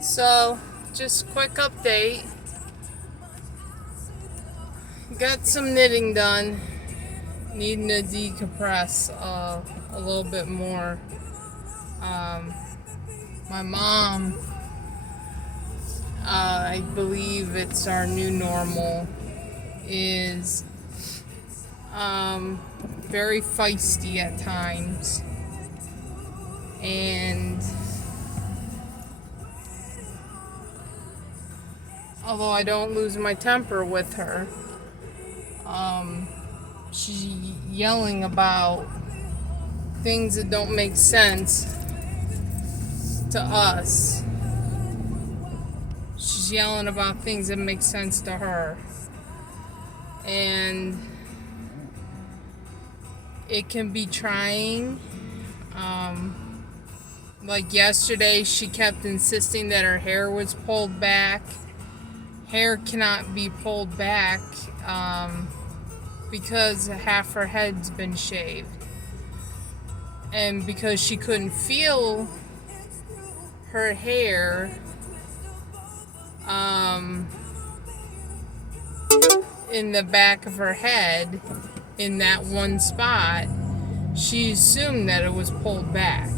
So, just quick update. Got some knitting done. Needing to decompress a little bit more. My mom, I believe it's our new normal, is very feisty at times. And although I don't lose my temper with her, she's yelling about things that don't make sense to us. She's yelling about things that make sense to her. And it can be trying. Like yesterday, she kept insisting that her hair was pulled back. Hair cannot be pulled back because half her head's been shaved. And because she couldn't feel her hair in the back of her head, in that one spot, she assumed that it was pulled back.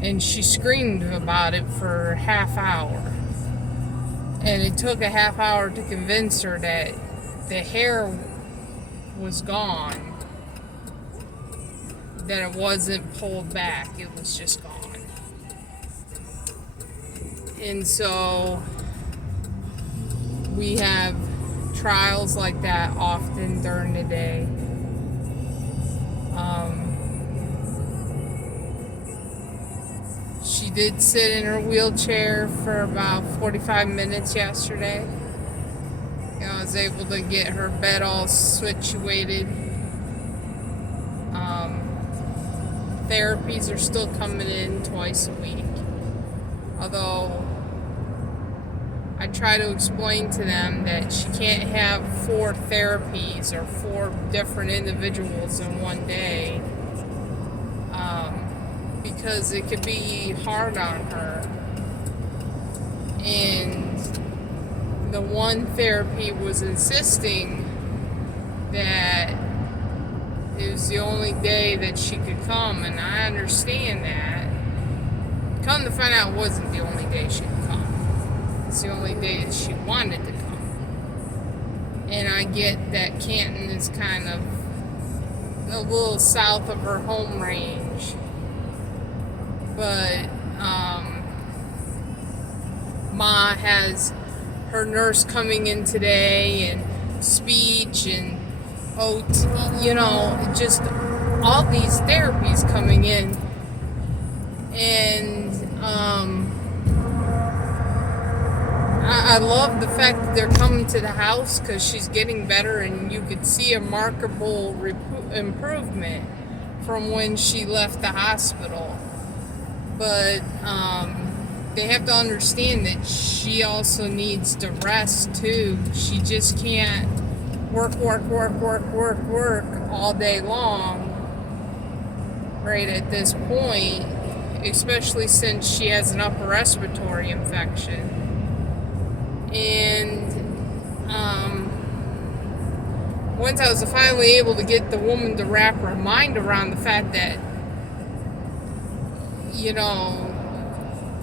And she screamed about it for a half hour. And it took a half hour to convince her that the hair was gone, that it wasn't pulled back, it was just gone. And so we have trials like that often during the day. She did sit in her wheelchair for about 45 minutes yesterday. I was able to get her bed all situated. Therapies are still coming in twice a week. Although I try to explain to them that she can't have 4 therapies or 4 different individuals in one day, because it could be hard on her. And the one therapy was insisting that it was the only day that she could come, and I understand that. Come to find out, it wasn't the only day she could come. It's the only day that she wanted to come. And I get that Canton is kind of a little south of her home range. But Ma has her nurse coming in today, and speech and OT, just all these therapies coming in. And I love the fact that they're coming to the house, because she's getting better, and you could see a remarkable improvement from when she left the hospital. But they have to understand that she also needs to rest too. She just can't work all day long right at this point, especially since she has an upper respiratory infection. And once I was finally able to get the woman to wrap her mind around the fact that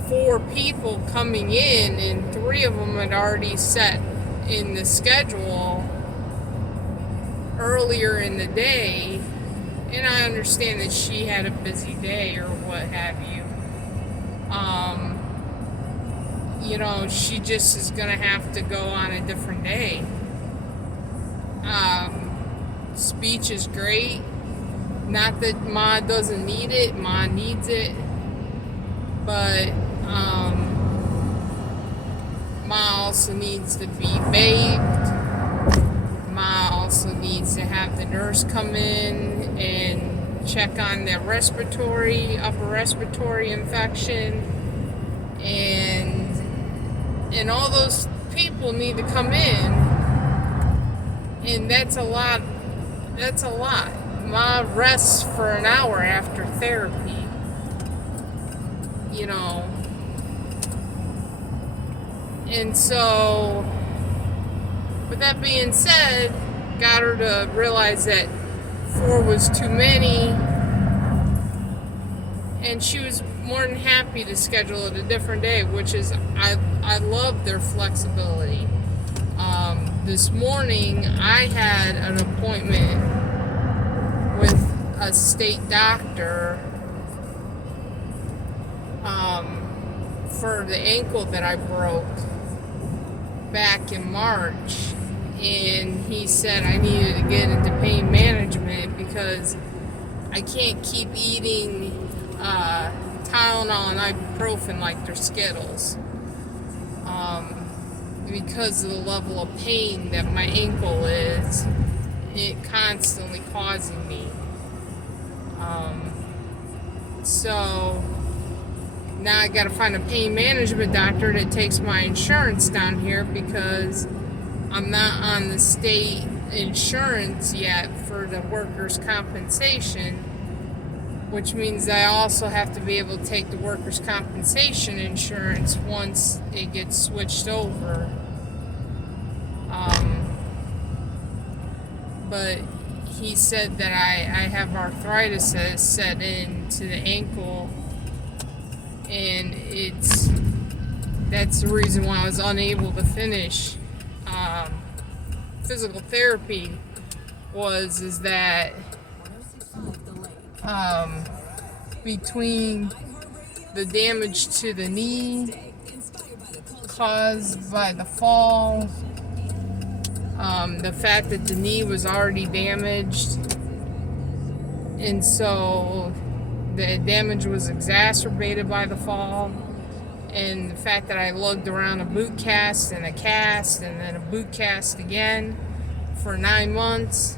4 people coming in, and 3 of them had already set in the schedule earlier in the day, and I understand that she had a busy day or what have you. She just is gonna have to go on a different day. Speech is great. Not that Ma doesn't need it, Ma needs it. But Ma also needs to be bathed. Ma also needs to have the nurse come in and check on the upper respiratory infection. And all those people need to come in. And that's a lot. Ma rests for an hour after therapy. you know. And so, with that being said, got her to realize that 4 was too many, and she was more than happy to schedule it a different day, which is, I love their flexibility. This morning, I had an appointment with a state doctor for the ankle that I broke back in March, and he said I needed to get into pain management because I can't keep eating Tylenol and ibuprofen like they're Skittles, because of the level of pain that my ankle is, it constantly causing me. So now I gotta find a pain management doctor that takes my insurance down here, because I'm not on the state insurance yet for the workers' compensation, which means I also have to be able to take the workers' compensation insurance once it gets switched over. But he said that I have arthritis that is set into the ankle, and that's the reason why I was unable to finish physical therapy, is that between the damage to the knee caused by the fall, the fact that the knee was already damaged, and so the damage was exacerbated by the fall, and the fact that I lugged around a boot cast and a cast and then a boot cast again for 9 months,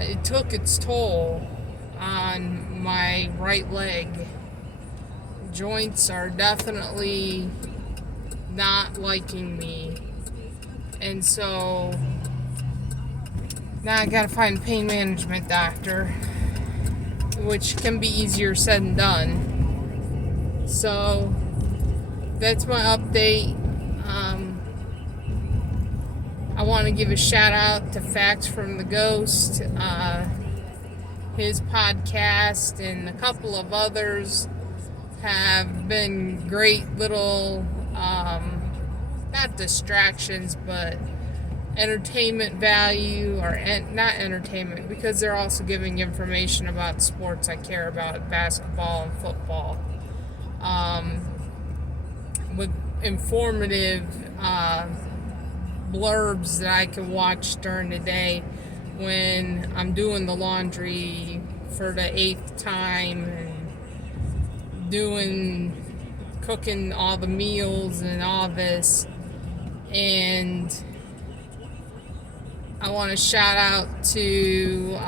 it took its toll on my right leg. Joints are definitely not liking me, and so now I gotta find a pain management doctor, which can be easier said than done. So that's my update. I want to give a shout out to Facts from the Ghost, his podcast, and a couple of others have been great little, not distractions, but entertainment value, or not entertainment, because they're also giving information about sports I care about, basketball and football, with informative blurbs that I can watch during the day when I'm doing the laundry for the 8th time and cooking all the meals and all this. And I want to shout out to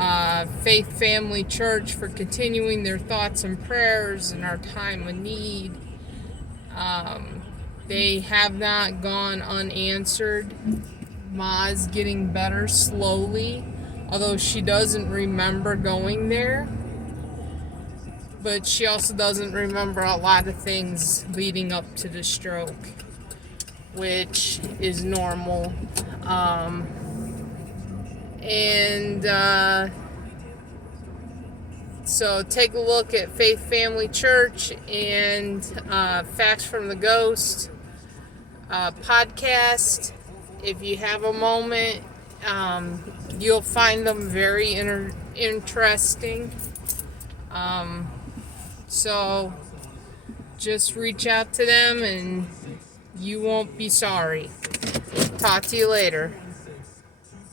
Faith Family Church for continuing their thoughts and prayers in our time of need. They have not gone unanswered. Ma's getting better slowly, although she doesn't remember going there. But she also doesn't remember a lot of things leading up to the stroke, which is normal. So take a look at Faith Family Church and Facts from the Ghost podcast. If you have a moment, you'll find them very interesting. So just reach out to them and you won't be sorry. Talk to you later.